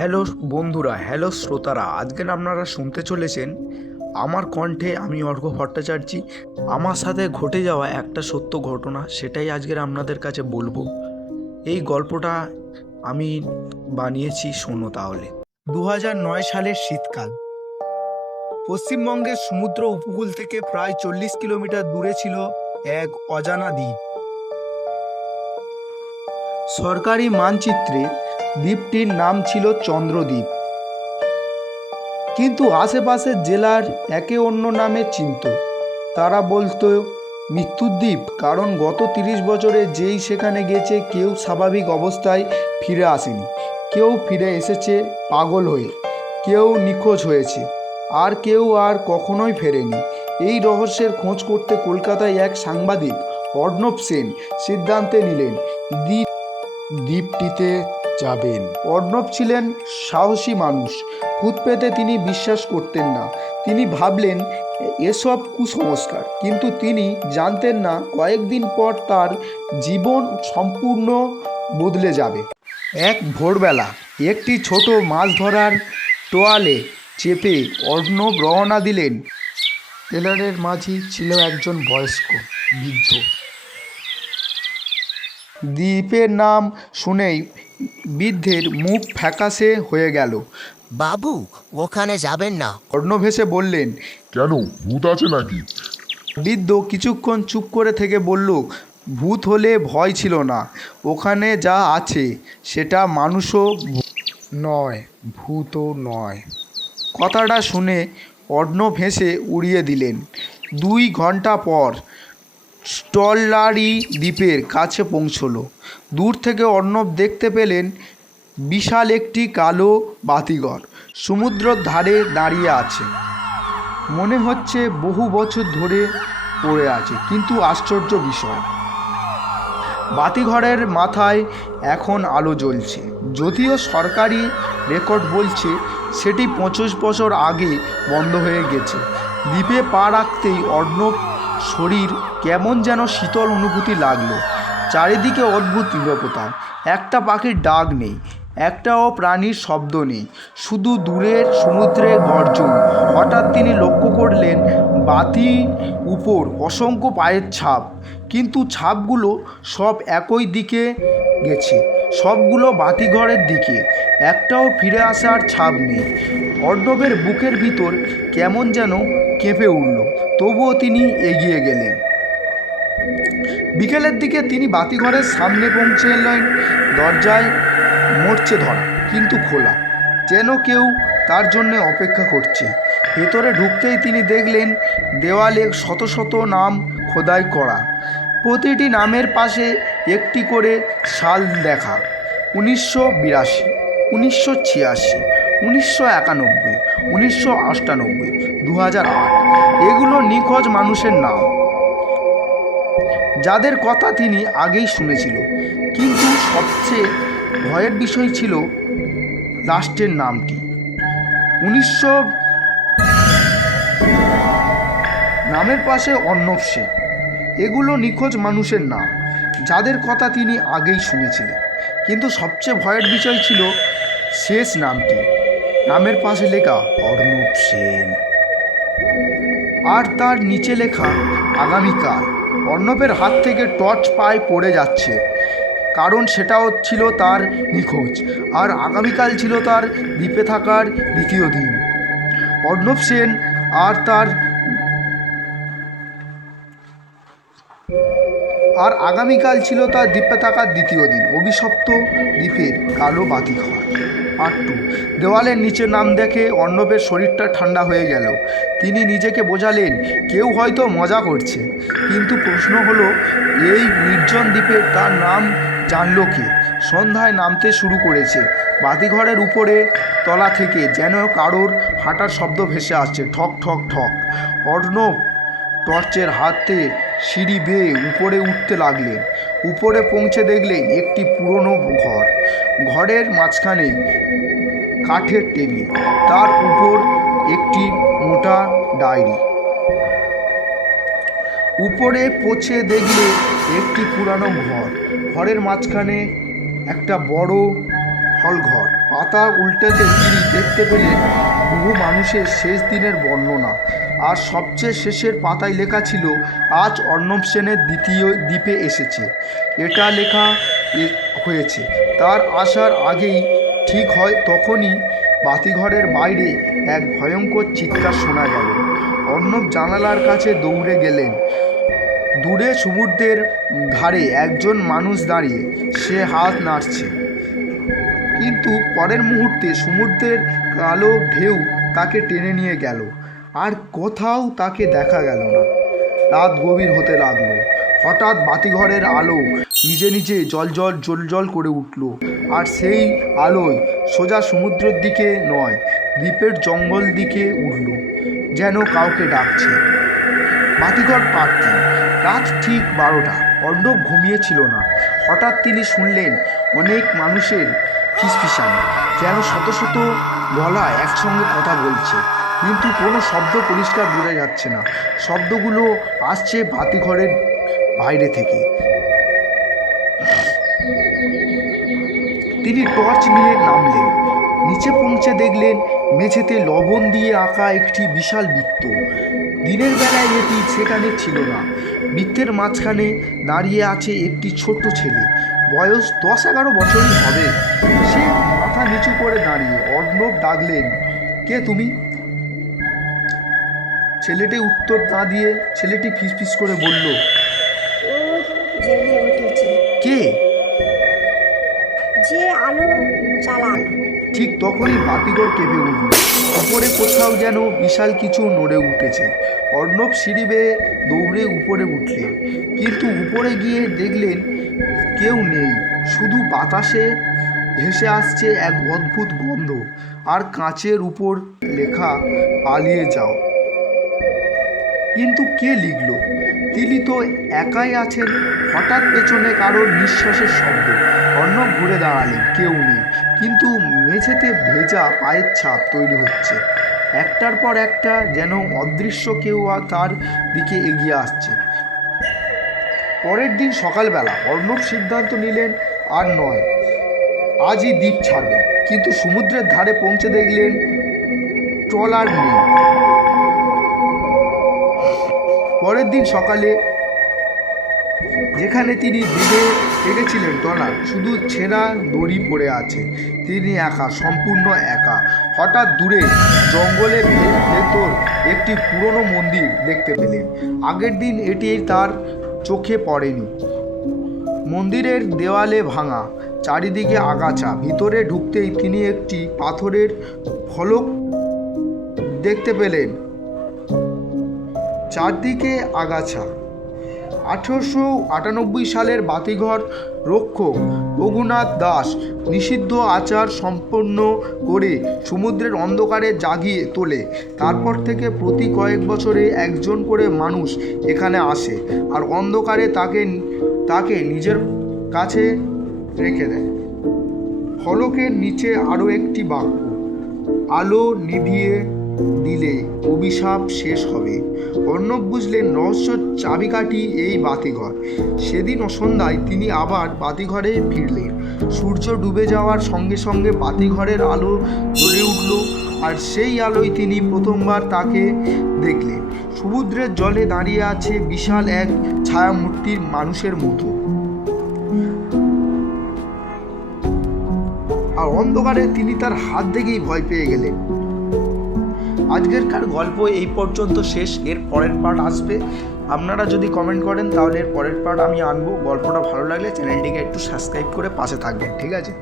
Hello বন্ধুরা, hello শ্রোতারা, আজকে আপনারা শুনতে চলেছেন আমার কণ্ঠে আমি অর্ঘ্য ভট্টাচার্য। আমার সাথে ঘটে যাওয়া একটা সত্য ঘটনা, সেটাই আজকের আপনাদের কাছে বলবো। এই গল্পটা আমি বানিয়েছি, শোনো তাহলে। 2009 সালের শীতকাল। পশ্চিমবঙ্গের সমুদ্র উপকূল থেকে প্রায় 40 কিলোমিটার দূরে ছিল এক অজানা দ্বীপ। সরকারি মানচিত্রে দ্বীপটির নাম ছিল চন্দ্রদ্বীপ, কিন্তু আশেপাশের জেলার একে অন্য নামে চিনত। তারা বলতো মৃত্যুর দ্বীপ, কারণ গত 30 বছরে যেই সেখানে গেছে কেউ স্বাভাবিক অবস্থায় ফিরে আসেনি। কেউ ফিরে এসেছে পাগল হয়ে, কেউ নিখোঁজ হয়েছে, আর কেউ আর কখনোই ফেরেনি। এই রহস্যের খোঁজ করতে কলকাতায় এক সাংবাদিক অর্ণব সেন সিদ্ধান্ত নিলেন দ্বীপটিতে যাবেন। অর্ণব ছিলেন সাহসী মানুষ। ভূত পেতে তিনি বিশ্বাস করতেন না। তিনি ভাবলেন এসব কুসংস্কার, কিন্তু তিনি জানতেন না কয়েকদিন পর তার জীবন সম্পূর্ণ বদলে যাবে। এক ভোরবেলা একটি ছোট মাছ ধরার টোয়ালে চেপে অর্ণব রওনা দিলেন। টেলারের মাঝি ছিল একজন বয়স্ক বৃদ্ধ। দ্বীপের নাম শুনেই বৃদ্ধের মুখ ফ্যাকাশে হয়ে গেল। বাবু, ওখানে যাবেন না। অর্ণব হেসে বললেন, কেন, ভূত আছে নাকি? বৃদ্ধ কিছুক্ষণ চুপ করে থেকে বলল, ভূত হলে ভয় ছিল না, ওখানে যা আছে সেটা মানুষও নয়, ভূতও নয়। কথাটা শুনে অর্ণব হেসে উড়িয়ে দিলেন। 2 ঘন্টা পর স্টলারি দ্বীপের কাছে পৌঁছলো। দূর থেকে অর্ণব দেখতে পেলেন বিশাল একটি কালো বাতিঘর সমুদ্রের ধারে দাঁড়িয়ে আছে। মনে হচ্ছে বহু বছর ধরে পড়ে আছে, কিন্তু আশ্চর্য বিষয়, বাতিঘরের মাথায় এখন আলো জ্বলছে। যদিও সরকারি রেকর্ড বলছে সেটি 25 বছর আগে বন্ধ হয়ে গেছে। দ্বীপে পা রাখতেই অর্ণব শরীর কেমন যেন শীতল অনুভূতি লাগলো। চারিদিকে অদ্ভুত নীরবতা, একটা পাখির ডাক নেই, একটাও প্রাণীর শব্দ নেই, শুধু দূরের সমুদ্রের গর্জন। হঠাৎ তিনি লক্ষ্য করলেন বাতির উপর অসংখ্য পায়ের ছাপ, কিন্তু ছাপগুলো সব একই দিকে গেছে, সবগুলো বাতিঘরের দিকে। একটাও ফিরে আসার ছাপ নেই। অর্ণবের বুকের ভিতর কেমন যেন কেঁপে উঠল, তবুও তিনি এগিয়ে গেলেন। বিকেলের দিকে তিনি বাতিঘরের সামনে পৌঁছলেন। দরজায় মরচে ধরা, কিন্তু খোলা, যেন কেউ তার জন্য অপেক্ষা করছে। ভেতরে ঢুকতেই তিনি দেখলেন দেওয়ালে শত শত নাম খোদাই করা। প্রতিটি নামের পাশে একটি করে সাল লেখা। 1982, 1986, 1991, 1998, 2008। এগুলো নিখোঁজ মানুষের নাম, যাদের কথা তিনি আগেই শুনেছিল। কিন্তু সবচেয়ে ভয়ের বিষয় ছিল লাস্টের নামটি, 1900 নামের পাশে অর্ণব সেন। এগুলো নিখোঁজ মানুষের নাম, যাদের কথা তিনি আগেই শুনেছিলেন। কিন্তু সবচেয়ে ভয়ের বিষয় ছিল শেষ নামটি, নামের পাশে লেখা অর্ণব সেন, আর তার নিচে লেখা আগামীকাল। অর্ণবের হাত থেকে টর্চ পায়ে পড়ে যাচ্ছে, কারণ সেটাও ছিল তার নিখোঁজ, আর আগামীকাল ছিল তার দ্বীপে থাকার দ্বিতীয় দিন। অর্ণব সেন আর আগামীকাল ছিল তার দ্বীপে থাকার দ্বিতীয় দিন। অভিশপ্ত দ্বীপের কালো বাতিঘর। পার্ট 2। দেওয়ালের নিচে নাম দেখে অর্ণবের শরীরটা ঠান্ডা হয়ে গেল। তিনি নিজেকে বোঝালেন কেউ হয়তো মজা করছে, কিন্তু প্রশ্ন হলো এই নির্জন দ্বীপে তার নাম জানলো কে? সন্ধ্যায় নামতে শুরু করেছে। বাতিঘরের উপরে তলা থেকে যেন কারোর হাঁটার শব্দ ভেসে আসছে, ঠক ঠক ঠক। অর্ণব টর্চের হাতে সিঁড়ি বেয়ে উপরে উঠতে লাগলেন। উপরে পৌঁছে দেখলেন একটি পুরনো ঘর। ঘরের মাঝখানে কাঠের টেবিল, তার উপর একটি মোটা ডায়েরি। উপরে পৌঁছে দেখলে একটি পুরানো ঘর। ঘরের মাঝখানে একটা বড় হল ঘর। পাতা উল্টাতে তিনি দেখতে পেলেন বহু মানুষের শেষ দিনের বর্ণনা। আর সবচেয়ে শেষের পাতায় লেখা ছিল, আজ অর্ণব সেনের দ্বিতীয় দ্বীপে এসেছে। এটা লেখা হয়েছে তার আসার আগেই ঠিক হয় তখনই বাতিঘরের বাইরে এক ভয়ঙ্কর চিৎকার শোনা গেল। অর্ণব জানালার কাছে দৌড়ে গেলেন। দূরে সমুদ্রের ধারে একজন মানুষ দাঁড়িয়ে, সে হাত নাড়ছে, কিন্তু পরের মুহূর্তে সমুদ্রের কালো ঢেউ তাকে টেনে নিয়ে গেল, আর কোথাও তাকে দেখা গেল না। রাত গভীর হতে লাগলো। হঠাৎ বাতিঘরের আলো নিজে নিজে জল করে উঠল, আর সেই আলোয় সোজা সমুদ্রের দিকে নয়, দ্বীপের জঙ্গল দিকে উঠল, যেন কাউকে ডাকছে। বাতিঘর প্রার্থী। রাত ঠিক 12টা। অর্ণব ঘুমিয়েছিল না। হঠাৎ তিনি শুনলেন অনেক মানুষের ফিসফিসানি, যেন শত শত গলা একসঙ্গে কথা বলছে, কিন্তু কোনো শব্দ পরিষ্কার বোঝা যাচ্ছে না। শব্দগুলো আসছে বাতিঘরের বাইরে থেকে। তিনি টর্চ নিয়ে নামলেন। নিচে পৌঁছে দেখলেন মেঝেতে লবণ দিয়ে আঁকা একটি বিশাল বৃত্ত। দিনের বেলায় এটি সেখানে ছিল না। বৃত্তের মাঝখানে দাঁড়িয়ে আছে একটি ছোট্ট ছেলে, বয়স 10-11 বছরই হবে। সে মাথা নিচু করে দাঁড়িয়ে। অর্ণব ডাকলেন, কে তুমি? ছেলেটি উত্তর না দিয়ে ছেলেটি ফিসফিস করে বলল, ও জেগে উঠেছে, কে? যে আলো চালান। ঠিক তখনই বাতিঘর কেঁপে উঠল। উপরে কোথাও যেন বিশাল কিছু নড়ে উঠেছে। অর্ণব সিঁড়ি বেয়ে দৌড়ে উপরে উঠলেন, কিন্তু উপরে গিয়ে দেখলেন কেউ নেই। শুধু বাতাসে ভেসে আসছে এক অদ্ভুত গন্ধ, আর কাঁচের উপর লেখা, পালিয়ে যাও। কিন্তু কে লিখল? তিনি তো একাই আছেন। হঠাৎ পেছনে কারোর নিঃশ্বাসের শব্দ। অর্ণব ঘুরে দাঁড়ালেন, কেউ নেই, কিন্তু মেঝেতে ভেজা পায়ের ছাপ তৈরি হচ্ছে, একটার পর একটা, যেন অদৃশ্য কেউ তার দিকে এগিয়ে আসছে। পরের দিন সকালবেলা অর্ণব সিদ্ধান্ত নিলেন, আর নয়, আজই দ্বীপ ছাড়বেন। কিন্তু সমুদ্রের ধারে পৌঁছে দেখলেন ট্রলার নেই। পরের দিন সকালে যেখানে তিনি বেঁধে রেখেছিলেন ট্রলার, শুধু ছেঁড়া দড়ি পড়ে আছে। তিনি একা, সম্পূর্ণ একা। হঠাৎ দূরে জঙ্গলের ভেতর একটি পুরনো মন্দির দেখতে পেলেন। আগের দিন এটি তার চোখে পড়েনি। মন্দিরের দেওয়ালে ভাঙা, চারিদিকে আগাছা। ভিতরে ঢুকতেই তিনি একটি পাথরের ফলক দেখতে পেলেন, চারদিকে আগাছা। 1898 সালের বাতিঘর রক্ষক রঘুনাথ দাস নিষিদ্ধ আচার সম্পন্ন করে সমুদ্রের অন্ধকারে জাগিয়ে তোলে। তারপর থেকে প্রতি কয়েক বছরে একজন করে মানুষ এখানে আসে, আর অন্ধকারে তাকে নিজের কাছে রেখে দেয়। ফলকের নিচে আরও একটি বাক্য, আলো নিভিয়ে দিলে অভিশাপ শেষ হবে। অর্ণব বুঝলেন রহস্যর চাবিকাঠি এই বাতিঘর। সেদিন সন্ধ্যায় তিনি আবার বাতিঘরে ফিরলেন। সূর্য ডুবে যাওয়ার সঙ্গে সঙ্গে বাতিঘরের আলো জ্বলে উঠল, আর সেই আলোয় তিনি প্রথমবার তাকে দেখলেন। সমুদ্রের জলে দাঁড়িয়ে আছে বিশাল এক ছায়ামূর্তির মানুষের মতো, আর অন্ধকারে তিনি তার হাত দেখেই ভয় পেয়ে গেলেন। আজকেরকার গল্প এই পর্যন্ত শেষ। এর পরের পার্ট আসবে। আপনারা যদি কমেন্ট করেন তাহলে এর পরের পার্ট আমি আনবো। গল্পটা ভালো লাগলে চ্যানেলটিকে একটু সাবস্ক্রাইব করে পাশে থাকবেন, ঠিক আছে?